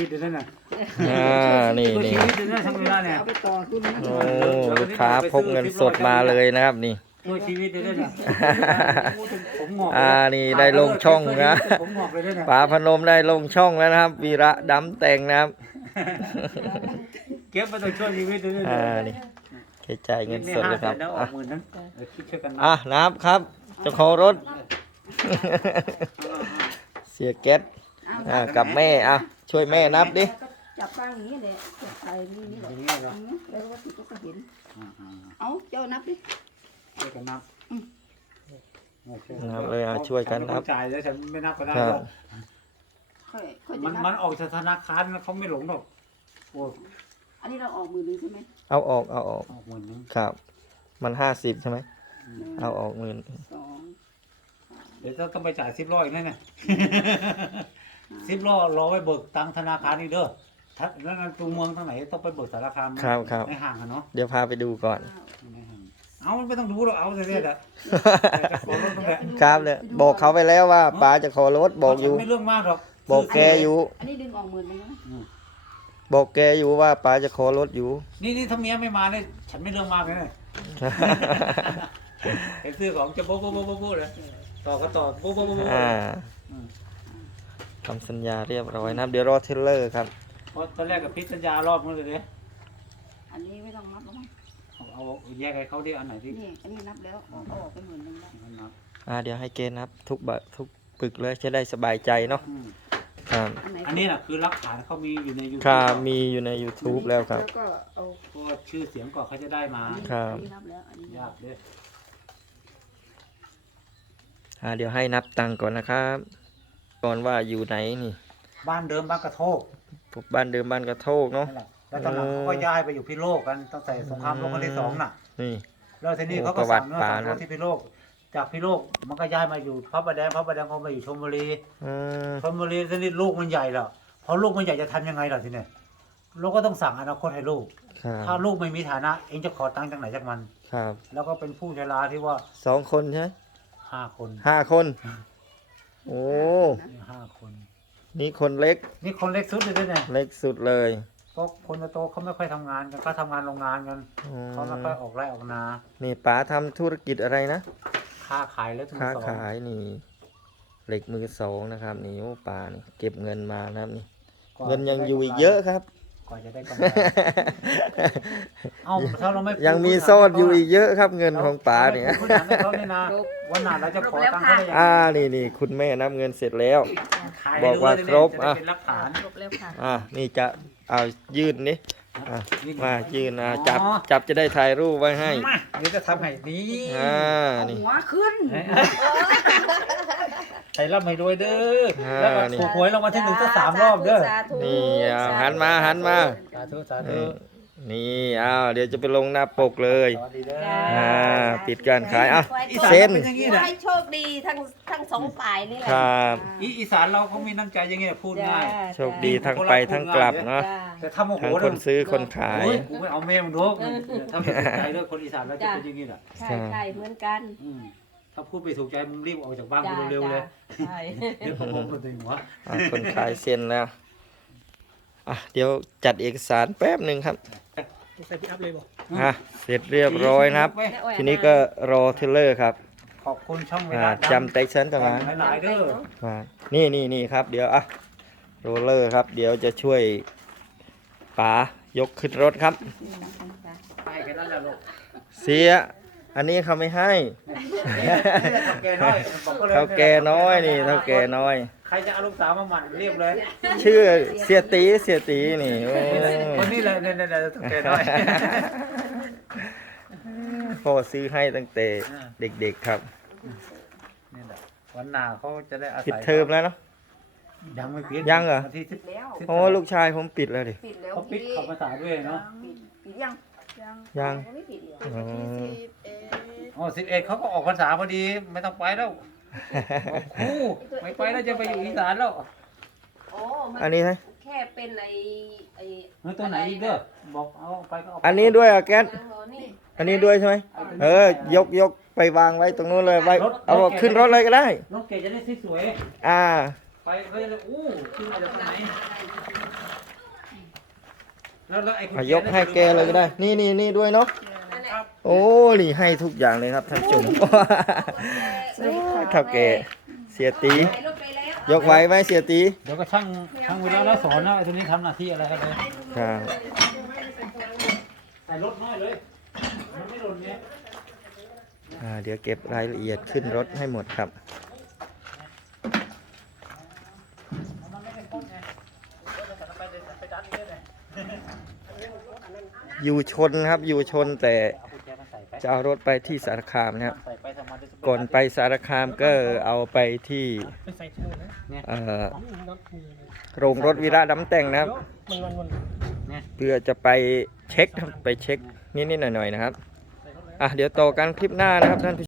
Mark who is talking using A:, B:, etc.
A: ตเลยนะ
B: นี่
A: ช่วย
B: นี่
A: ชีวิตเลยนะทั้งเวลาเนี่ย
C: เอาไปต่อคุณนะ
B: โอ้ลูกค้าพกเงินสดมาเลยนะครับนี่
A: ช่วยชีวิตเลยนะผมงอก
B: นี่ได้ลงช่องนะ
A: ผมงอกเลยนะ
B: ป๋าพนมได้ลงช่องแล้วนะครับ วีระดำแต่งนะครับ
A: เก็บมาต้องช่วยชีวิตเลยนะ
B: นี่ใช้จ่ายเงินสดเลยครับ
A: ออกหมื่นนั้นคิดช่วยกัน
B: นับครับเจ้าของรถ เสียแก๊สกับแม่ช่วยแม่นับดิ
C: จับตั้งอย่างนี้เลยจับใส่นี่แหละ
A: อย่างนี้เหรอ
C: แล้วก็ติดก็เห็นเอาเจ้านับดิ
A: ช่วยกันนับ
B: นับเลยช่วยกันนับ
A: จ่ายแล้วฉันไม่นับก็ได้
B: ครับ
C: ค่อยจะ
A: มัน
C: นับ
A: มันออกจากธนาคารเขาไม่หลงหรอกโอ้
C: อันนี้เราออกมือหนึ่งใช่ไหม
B: เอาออก
A: ออกหมื่นนึง
B: ครับ มัน50ใช่ไหมเอาออก10,000
C: 2
A: เดี๋ยวต้องไปจ่าย10 ล้ออีกนั่นน่ะ10 ล้อรอไว้เบิกตังธนาคารอีกเด้อแล้วนั่นตัวเมืองทางไหนต้องไปเบิกสารคาม
B: ครับ
A: ไม่ห่างกันเนาะ
B: เดี๋ยวพาไปดูก่อน
A: ไม่ห่างเอามันไม่ต้องดูหรอกเอาเรื่อยๆอะจะขอรถตรงไหน
B: ครับเลยบอกเขาไปแล้วว่าป๋าจะขอรถบอกอยู่
A: ไม่เรื่องมากหรอก
B: บอกแกอยู่
C: อันนี้ดึงออกมือหนึ่งนะ
B: บอกแกอยู่ว่าป๋าจะขอรถอยู่
A: นี่ถ้าเมียไม่มาเนี่ยฉันไม่เรื่องมากเลยเนี่ยเห็นซื้อของจะโบ๊ะโบ๊ะโบ๊ะโบ๊ะเลยต่อก็ต่อโบ๊ะโบ๊ะโบ๊ะโบ๊ะ
B: ทำสัญญาเรียบร้อยนะครับ เดี๋ยวรอเทรลเลอร์ครับ
A: เพราะตอนแรกกับพิจารณารอบนึงเลยเนี่ย
C: อันนี้ไม่ต้องนับแล้วมั้ง
A: เอาแยกให้เขาดิอันไหนที่
C: นี่อันนี้นับแล้วเอาออกไปหมื่นหนึ่งแล้ว
A: มันนับ
B: เดี๋ยวให้เกณฑ์นะครับทุกปึกเลยจะได้สบายใจเนาะครับ
A: อันนี้น่ะคือหลักฐานเขามีอยู่ในยูทู
B: ครับมีอยู่ใน YouTube แล้วครับ
C: แล้วก็เอา
A: ก็ชื่อเสียงก่อนเขาจะได้มา
B: ครับ
C: อันนี้นับแล้วอันนี้
A: ยากด้วย
B: เดี๋ยวให้นับตังค์ก่อนนะครับก่อนว่าอยู่ไหนนี่
A: บ้านเดิมบ้านกระโทก
B: บ้านเดิมบ้านกระโทกเนาะ
A: นั่นแหละแล้วตอนหลังเขาก็ย้ายไปอยู่พิโลกกันตั้งแต่สงครามโลกครั้งที่ 2น่ะ
B: นี่
A: แล้วทีนี้เขาก็สั่งเนื้อสั่งตัวที่พิโลกจากพิโลกมันก็ย้ายมาอยู่พระประแดงเขามาอยู่ชลบุรี ชลบุรีทีนี้ลูกมันใหญ่แล้วพอลูกมันใหญ่จะทำยังไงล่ะทีเนี้ยเราก็ต้องสั่งอนาคตให้ลูก
B: ครับ
A: ถ้าลูกไม่มีฐานะ เองจะขอตังค์จากไหนจากมัน
B: ครับ
A: แล้วก็เป็นผู้ชราที่ว่า
B: 2 คนใช่ไหม
A: 5 คน
B: 5 คน โอ้
A: 5 คน
B: นี่คนเล็ก
A: นี่คนเล็กสุดเลยด้วยเนี่ย
B: เล็กสุดเลย
A: เพราะคนโตเขาไม่ค่อยทำงานกันก็ทำงานโรงงานกัน
B: อืม
A: เขาไม่ค่อยออกไร่ออกนา
B: นี่ป๋าทำธุรกิจอะไรนะ
A: ค้าขายแล้วถึง
B: ค้า
A: สอง
B: ขายนี่เหล็กมือสองนะครับนี่โอ้ป๋านี่เก็บเงินมานะครับนี่เงินยังอยู่อีกเยอะครับ
A: ก่อนจะได้กำไรเอ้าถ้าเราไม่
B: ยังมีซ่อนอยู่อีกเยอะครับเงินของป๋าเนี่ย
A: พื้นฐานให้เขาเนี่ยนะวันหน้าเราจะขอตังค์เขาได้ยังไง
B: นี่คุณแม่นับเงินเสร็จแล้ว
A: ถ่าย
B: บอกว่า
A: ให้ดู
B: ครบ
A: จะได้เป็นหลักฐาน
C: จบแล้วค่ะ
B: นี่จะเอายื่นนี่มายื่นจับ
A: อ๋อ
B: จับจะได้ถ่ายรูปไว้ให้
A: มาเดี๋ยวจะทำให้นี่
C: เอา
B: นี่
C: หัวขึ้น
A: ใส่รับให้ด้วยเด้อ
B: อ่า
A: แล้วก็
B: นี่
A: ถูกหวยรางวัลที่1สัก3 รอบเด้อ
C: สาธุ
B: นี่
C: สาธุ
B: หันมา
A: สาธุสาธุ
B: นี่เดี๋ยวจะไปลงหน้าปกเลย
A: สวัสดีเด้อ
B: ปิดการขาย
A: อีสาน
B: เซ็น
A: เป็นอย่างนี้แหละ
D: ให้โชคดีทั้งสองฝ่ายนี่แหละ
B: ครับ
A: อีสานเราเขามีน้ำใจอย่างนี้พูดง่าย
B: โชคดีทั้งไปทั้งกลับเนาะ
D: จ้า
A: แต่ถ้าโมโห
B: ทั้ง
A: เย
B: คนซื้อคนขาย
A: โอ้ยกูไม่เอาแม่มึงดูถ้าไม่ถูกใจด้วยคนอีสานแล้วจะเป็นอย่างนี้แหละ
D: ใช่ใช่เหมือนกัน
A: ถ้าพูดไปถูกใจมึงรีบออกจากบ้าน
D: จ้า
A: กูเร็วๆเลย
D: ใช่
A: เดี๋ยวผมมันถึงหัว
B: คนขายเซ็นแล้วเดี๋ยวจัดเอกสารแป๊บหนึ่งครับ
A: ใส่พี่อัพเลยบอก
B: เสร็จเรียบร้อยนะครับ ทีนี้ก็รอเทรลเลอร์ครับ
A: ขอบคุณช่องเวลา
B: จำเต็กชันต่อมา
A: หลายๆเด้อ
B: นี่ครับ เดี๋ยวโรลเลอร์ครับ เดี๋ยวจะช่วยป๋ายกขึ้นรถครับ
A: ไปแค่นั้นแหละลูก
B: เสีย อันนี้เขาไม่ให้
A: เท่าแก่น้อยบอกก็เลย
B: เท่าแก่น้อยนี่เท่าแก่น้อย
A: ใครจะเอาลูกสาวมาหมั่นเรียบเลย
B: ชื่อเสียตีนี่โอ้
A: คนนี้เลยเนี่ยเท่าแก่น้อย
B: พ่อซื้อให้ตั้งแต่เด็กๆครับ
A: นี่แหละวันหน้าเขาจะได้อาศัย
B: ปิดเทอมแล้วเนาะ
A: ยังไม่ปิด
B: ยังเหรอ
A: วันที่10
C: แล้ว
B: โอ้ลูกชายผมปิดแล้วดิ
C: ปิดแล้ว
A: เขาปิดเขาภาษาด้วยเนาะ
C: ปิดยัง
B: ยัง
C: ไม่ปิดอีก
B: อ๋อ
A: อ๋อ11เขาก็ออกภาษาพอดีไม่ต้องไปแล้วครูไม่ไปแล้วจะไปอยู่อีสานแล้ว
D: โอ้มัน
B: อันนี้ไหม
D: แค่เป็นไอ้
A: เฮ้ยตัวไหนอีกเด้อบอกเอาไปก็เอาไป
B: อันนี้ด้วยแก๊ส
D: นางรอนี่
B: อันนี้ด้วยใช่ไหมยกไปวางไว้ตรงนู้นเลยไว้เอาขึ้นรถเลยก็ได้
A: น้องเกดจะได้สวย
B: อ่า
A: ๆไปเขาจะได้อู้ขึ้นมาจากไหนแล้วไอ้กุญแจ
B: ยกให้แกเลยก็ได้ นี่ด้วยเนาะ
D: นั่นแหละ
B: โอ้นี่ให้ทุกอย่างเลยครับท่านผู้ชม เท่าแกเสียตี
D: ใส่รถไปแล้ว
B: ยกไว้ไหมเสียตี
A: เดี๋ยวก็ช่างเวลาแล้วสอนนะไอ้ตัวนี้ทำหน้าที่อะไรกันเลย
B: ครับ
A: ใส่รถน้อยเลยมันไม่หล่นเนี่ย
B: เดี๋ยวเก็บรายละเอียดขึ้นรถให้หมดครับ อยู่ชนครับอยู่ชนแต่
A: เอากุญแจมาใส่ไป
B: จะเอารถไปที่สารคามนะครับ
A: ใส่ไปทำมาด้วย
B: ก่อนไปสารคามก็เอาไปที่โรงรถวีระดำแต่งนะครับ เพื่อจะไปเช็คครับไปเช็คนิดๆหน่อยๆนะครับ เดี๋ยวต่อกันคลิปหน้านะครับท่านผู้